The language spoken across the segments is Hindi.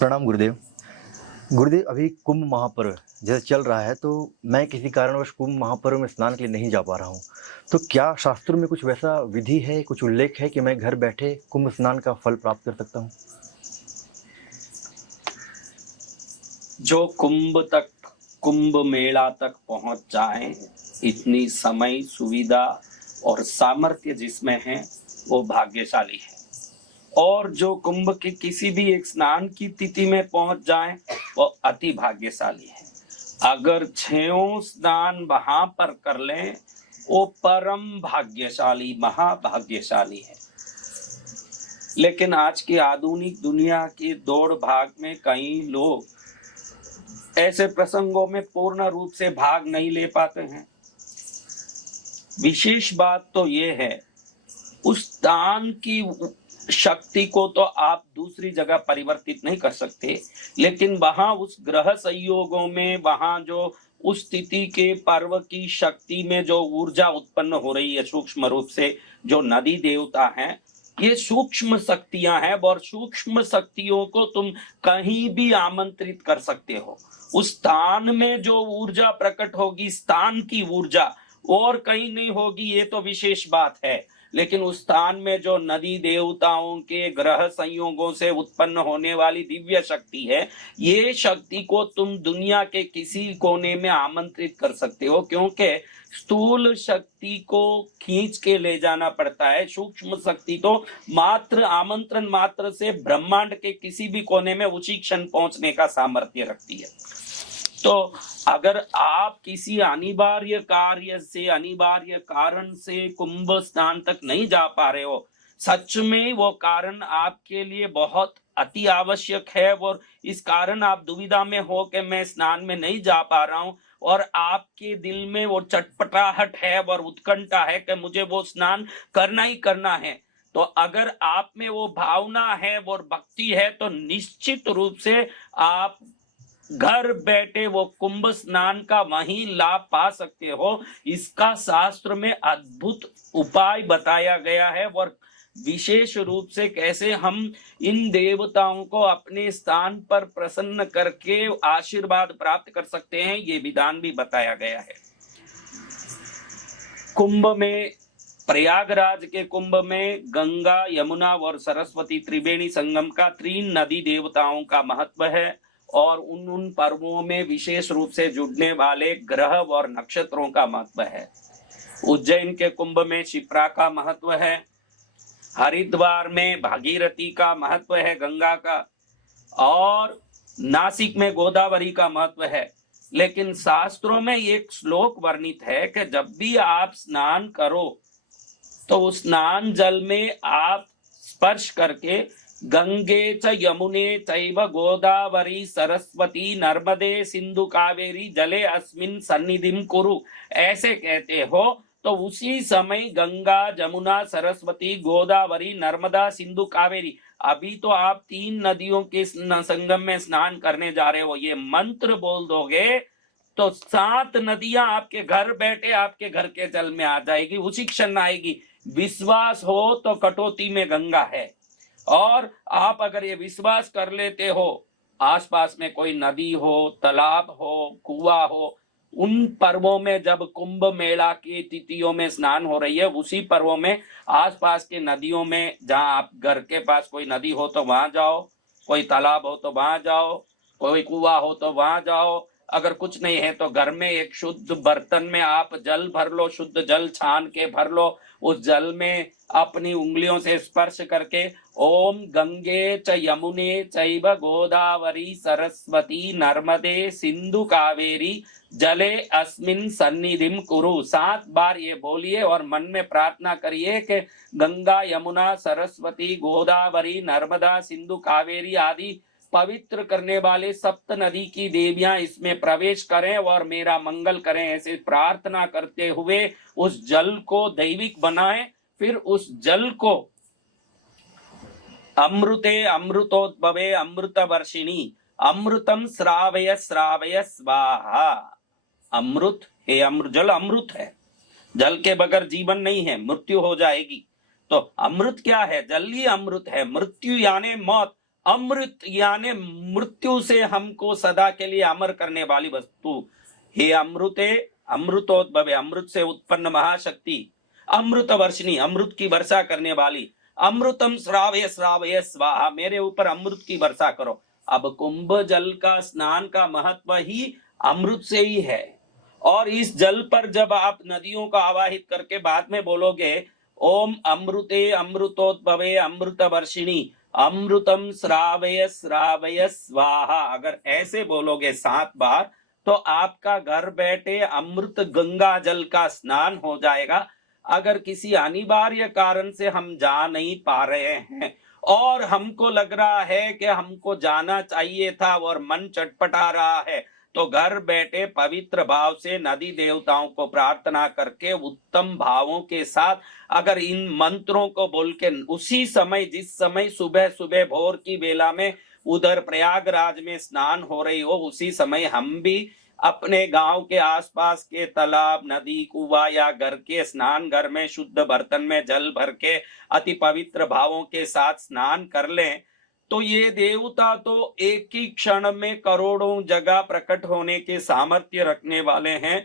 प्रणाम गुरुदेव। गुरुदेव, अभी कुंभ महापर्व जैसे चल रहा है, तो मैं किसी कारणवश कुंभ महापर्व में स्नान के लिए नहीं जा पा रहा हूँ। तो क्या शास्त्रों में कुछ वैसा विधि है, कुछ उल्लेख है कि मैं घर बैठे कुंभ स्नान का फल प्राप्त कर सकता हूँ? जो कुंभ मेला तक पहुंच जाए, इतनी समय, सुविधा और सामर्थ्य जिसमें है वो भाग्यशाली है। और जो कुंभ के किसी भी एक स्नान की तिथि में पहुंच जाए वो अति भाग्यशाली है। अगर 6 स्नान वहां पर कर लें वो परम भाग्यशाली, महाभाग्यशाली है। लेकिन आज की आधुनिक दुनिया की दौड़ भाग में कई लोग ऐसे प्रसंगों में पूर्ण रूप से भाग नहीं ले पाते हैं। विशेष बात तो ये है, उस दान की शक्ति को तो आप दूसरी जगह परिवर्तित नहीं कर सकते, लेकिन वहां उस ग्रह संयोगों में, वहां जो उस तिथि के पर्व की शक्ति में जो ऊर्जा उत्पन्न हो रही है सूक्ष्म रूप से, जो नदी देवता हैं, ये सूक्ष्म शक्तियां हैं और सूक्ष्म शक्तियों को तुम कहीं भी आमंत्रित कर सकते हो। उस स्थान में जो ऊर्जा प्रकट होगी, स्थान की ऊर्जा, और कहीं नहीं होगी, ये तो विशेष बात है। लेकिन उस स्थान में जो नदी देवताओं के ग्रह संयोगों से उत्पन्न होने वाली दिव्य शक्ति है, ये शक्ति को तुम दुनिया के किसी कोने में आमंत्रित कर सकते हो, क्योंकि स्थूल शक्ति को खींच के ले जाना पड़ता है। सूक्ष्म शक्ति तो मात्र आमंत्रण मात्र से ब्रह्मांड के किसी भी कोने में उसी क्षण पहुंचने का सामर्थ्य रखती है। तो अगर आप किसी अनिवार्य कार्य से, अनिवार्य कारण से कुंभ स्नान तक नहीं जा पा रहे हो, सच में वो कारण आपके लिए बहुत अति आवश्यक है, और इस कारण आप दुविधा में हो कि मैं स्नान में नहीं जा पा रहा हूं, और आपके दिल में वो चटपटाहट है और उत्कंठा है कि मुझे वो स्नान करना ही करना है, तो अगर आप में वो भावना है और भक्ति है, तो निश्चित रूप से आप घर बैठे वो कुंभ स्नान का वही लाभ पा सकते हो। इसका शास्त्र में अद्भुत उपाय बताया गया है, और विशेष रूप से कैसे हम इन देवताओं को अपने स्थान पर प्रसन्न करके आशीर्वाद प्राप्त कर सकते हैं, ये विधान भी बताया गया है। कुंभ में, प्रयागराज के कुंभ में गंगा, यमुना और सरस्वती त्रिवेणी संगम का, 3 नदी देवताओं का महत्व है, और उन पर्वों में विशेष रूप से जुड़ने वाले ग्रह और नक्षत्रों का महत्व है। उज्जैन के कुंभ में शिप्रा का महत्व है, हरिद्वार में भागीरथी का महत्व है, गंगा का, और नासिक में गोदावरी का महत्व है। लेकिन शास्त्रों में एक श्लोक वर्णित है कि जब भी आप स्नान करो तो उस स्नान जल में आप स्पर्श करके गंगे च यमुने चैव गोदावरी सरस्वती नर्मदे सिंधु कावेरी जले अस्मिन् सन्निधिं कुरु, ऐसे कहते हो, तो उसी समय गंगा, जमुना, सरस्वती, गोदावरी, नर्मदा, सिंधु, कावेरी, अभी तो आप 3 नदियों के संगम में स्नान करने जा रहे हो, ये मंत्र बोल दोगे तो 7 नदियां आपके घर बैठे आपके घर के जल में आ जाएगी, उसी क्षण आएगी। विश्वास हो तो कटौती में गंगा है, और आप अगर ये विश्वास कर लेते हो, आसपास में कोई नदी हो, तालाब हो, कुआं हो, उन पर्वों में जब कुंभ मेला की तिथियों में स्नान हो रही है, उसी पर्वों में आसपास के नदियों में, जहां आप घर के पास कोई नदी हो तो वहां जाओ, कोई तालाब हो तो वहां जाओ, कोई कुआं हो तो वहां जाओ, अगर कुछ नहीं है तो घर में एक शुद्ध बर्तन में आप जल भर लो, शुद्ध जल छान के भर लो, उस जल में अपनी उंगलियों से स्पर्श करके ओम गंगे च यमुने चैव गोदावरी सरस्वती नर्मदे सिंधु कावेरी जले अस्मिन् सन्निधिं कुरु, 7 बार ये बोलिए और मन में प्रार्थना करिए कि गंगा, यमुना, सरस्वती, गोदावरी, नर्मदा, सिंधु, कावेरी आदि पवित्र करने वाले 7 नदी की देवियां इसमें प्रवेश करें और मेरा मंगल करें। ऐसे प्रार्थना करते हुए उस जल को दैविक बनाएं, फिर उस जल को अमृते अमृतोद्भवे अमृत वर्षिणी अमृतम श्रावय श्रावय स्वाहा। अमृत है, अमृत जल अमृत है, जल के बगैर जीवन नहीं है, मृत्यु हो जाएगी। तो अमृत क्या है? जल ही अमृत है। मृत्यु यानी मौत, अमृत यानी मृत्यु से हमको सदा के लिए अमर करने वाली वस्तु। हे अमृते अमृतोद्भवे, अमृत से उत्पन्न महाशक्ति, अमृत वर्षिणी, अमृत की वर्षा करने वाली, अमृतम श्रावय श्रावय स्वाहा, मेरे ऊपर अमृत की वर्षा करो। अब कुंभ जल का स्नान का महत्व ही अमृत से ही है। और इस जल पर जब आप नदियों को आवाहित करके बाद में बोलोगे ओम अमृते अमृतोद्भवे अमृत वर्षिणी अमृतम श्रावय श्रावय स्वाहा, अगर ऐसे बोलोगे 7 बार तो आपका घर बैठे अमृत गंगा जल का स्नान हो जाएगा। अगर किसी अनिवार्य कारण से हम जा नहीं पा रहे हैं और हमको लग रहा है कि हमको जाना चाहिए था और मन चटपटा रहा है, तो घर बैठे पवित्र भाव से नदी देवताओं को प्रार्थना करके उत्तम भावों के साथ अगर इन मंत्रों को बोल के उसी समय, जिस समय सुबह सुबह भोर की बेला में उधर प्रयागराज में स्नान हो रही हो, उसी समय हम भी अपने गांव के आसपास के तालाब, नदी, कुआं या घर के स्नान घर में शुद्ध बर्तन में जल भर के अति पवित्र भावों के साथ स्नान कर लें, तो ये देवता तो एक ही क्षण में करोड़ों जगह प्रकट होने के सामर्थ्य रखने वाले हैं।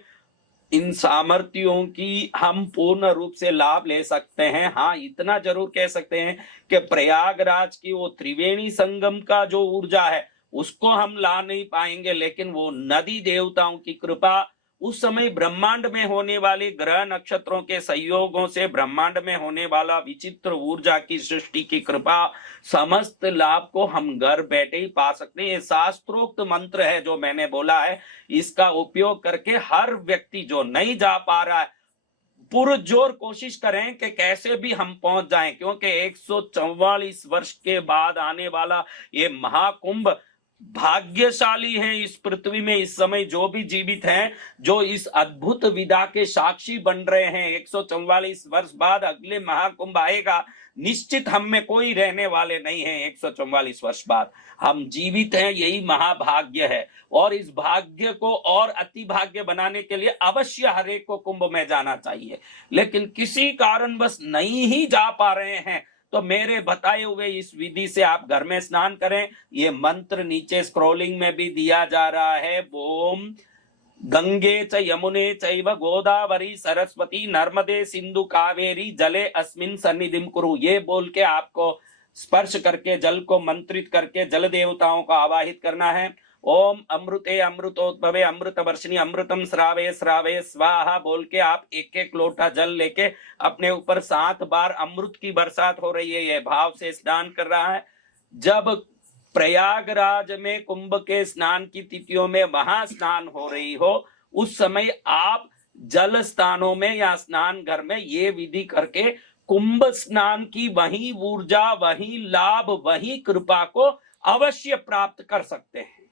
इन सामर्थ्यों की हम पूर्ण रूप से लाभ ले सकते हैं। हाँ, इतना जरूर कह सकते हैं कि प्रयागराज की वो त्रिवेणी संगम का जो ऊर्जा है उसको हम ला नहीं पाएंगे, लेकिन वो नदी देवताओं की कृपा, उस समय ब्रह्मांड में होने वाले ग्रह नक्षत्रों के संयोगों से ब्रह्मांड में होने वाला विचित्र ऊर्जा की सृष्टि की कृपा, समस्त लाभ को हम घर बैठे ही पा सकते हैं। ये शास्त्रोक्त मंत्र है जो मैंने बोला है, इसका उपयोग करके हर व्यक्ति जो नहीं जा पा रहा है पुरजोर कोशिश करें कि कैसे भी हम पहुंच जाएं, क्योंकि 144 वर्ष के बाद आने वाला ये महाकुंभ भाग्यशाली हैं इस पृथ्वी में इस समय जो भी जीवित हैं, जो इस अद्भुत विदा के साक्षी बन रहे हैं। 144 वर्ष बाद अगले महाकुंभ आएगा, निश्चित हम में कोई रहने वाले नहीं है। 144 वर्ष बाद हम जीवित हैं, यही महाभाग्य है। और इस भाग्य को और अति भाग्य बनाने के लिए अवश्य हरेक को कुंभ में जाना चाहिए, लेकिन किसी कारणवश नहीं ही जा पा रहे हैं तो मेरे बताए हुए इस विधि से आप घर में स्नान करें। ये मंत्र नीचे स्क्रॉलिंग में भी दिया जा रहा है। ओम गंगे च यमुने चैव गोदावरी सरस्वती नर्मदे सिंधु कावेरी जले अस्मिन सन्निधिम कुरु, ये बोल के आपको स्पर्श करके जल को मंत्रित करके जल देवताओं को आवाहित करना है। ओम अमृते अमृतोद्भवे अमृत वर्षिणी अमृतम श्रावय श्रावय स्वाहा बोल के आप एक एक लोटा जल लेके अपने ऊपर 7 बार अमृत की बरसात हो रही है, ये भाव से स्नान कर रहा है। जब प्रयागराज में कुंभ के स्नान की तिथियों में वहां स्नान हो रही हो, उस समय आप जल स्थानों में या स्नान घर में ये विधि करके कुंभ स्नान की वही ऊर्जा, वही लाभ, वही कृपा को अवश्य प्राप्त कर सकते हैं।